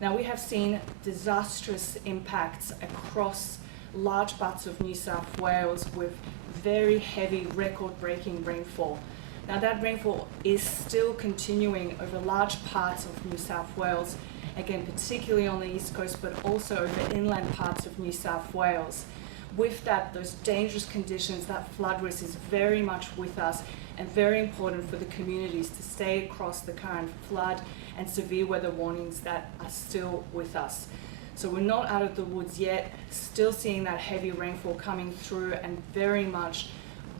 Now, we have seen disastrous impacts across large parts of New South Wales with very heavy record-breaking rainfall. Now, that rainfall is still continuing over large parts of New South Wales, again, particularly on the east coast, but also over inland parts of New South Wales. With that, those dangerous conditions, that flood risk is very much with us and very important for the communities to stay across the current flood and severe weather warnings that are still with us. So we're not out of the woods yet, still seeing that heavy rainfall coming through and very much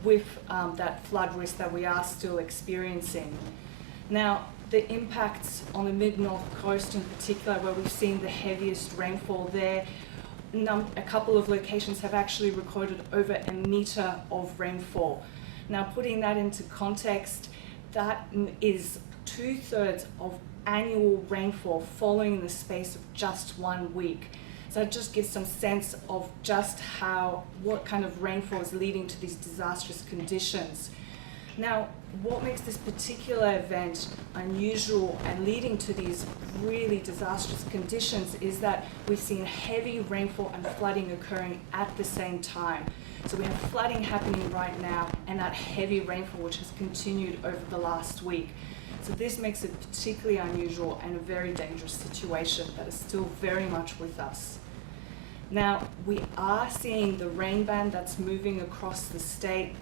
with that flood risk that we are still experiencing. Now, the impacts on the mid-north coast in particular, where we've seen the heaviest rainfall there, a couple of locations have actually recorded over a metre of rainfall. Now, putting that into context, that is 2/3 of annual rainfall following in the space of just 1 week. So it just gives some sense of just what kind of rainfall is leading to these disastrous conditions. Now, what makes this particular event unusual and leading to these really disastrous conditions is that we've seen heavy rainfall and flooding occurring at the same time. So we have flooding happening right now and that heavy rainfall which has continued over the last week. So this makes it particularly unusual and a very dangerous situation that is still very much with us. Now, we are seeing the rain band that's moving across the state,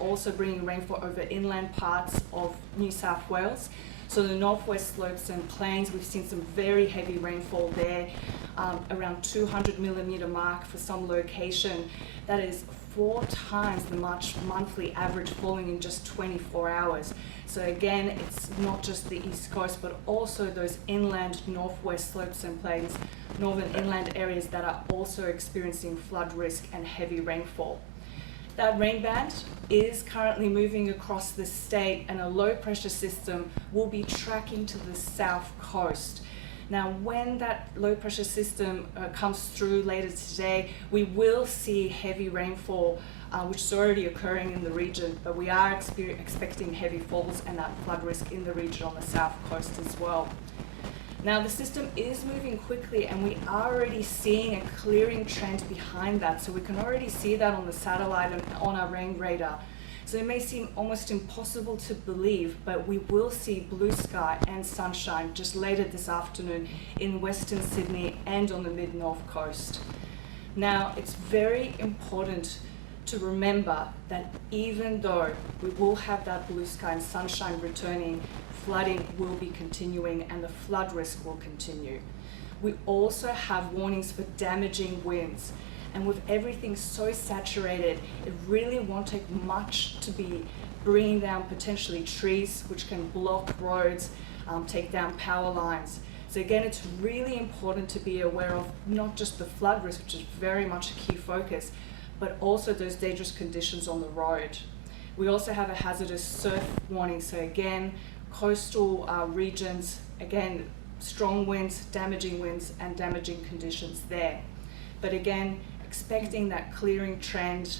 also bringing rainfall over inland parts of New South Wales. So the northwest slopes and plains, we've seen some very heavy rainfall there, around 200 millimetre mark for some location. That is 4 times the monthly average falling in just 24 hours. So again, it's not just the east coast, but also those inland northwest slopes and plains, northern inland areas that are also experiencing flood risk and heavy rainfall. That rain band is currently moving across the state and a low pressure system will be tracking to the south coast. Now, when that low pressure system comes through later today, we will see heavy rainfall, which is already occurring in the region, but we are expecting heavy falls and that flood risk in the region on the south coast as well. Now, the system is moving quickly and we are already seeing a clearing trend behind that. So we can already see that on the satellite and on our rain radar. So it may seem almost impossible to believe, but we will see blue sky and sunshine just later this afternoon in Western Sydney and on the mid-north coast. Now, it's very important to remember that even though we will have that blue sky and sunshine returning, flooding will be continuing and the flood risk will continue. We also have warnings for damaging winds. And with everything so saturated, it really won't take much to be bringing down potentially trees, which can block roads, take down power lines. So again, it's really important to be aware of not just the flood risk, which is very much a key focus, but also those dangerous conditions on the road. We also have a hazardous surf warning. So again, coastal regions, again, strong winds, and damaging conditions there. But again, expecting that clearing trend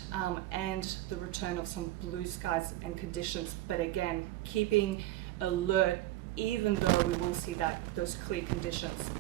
and the return of some blue skies and conditions, but again, keeping alert even though we will see those clear conditions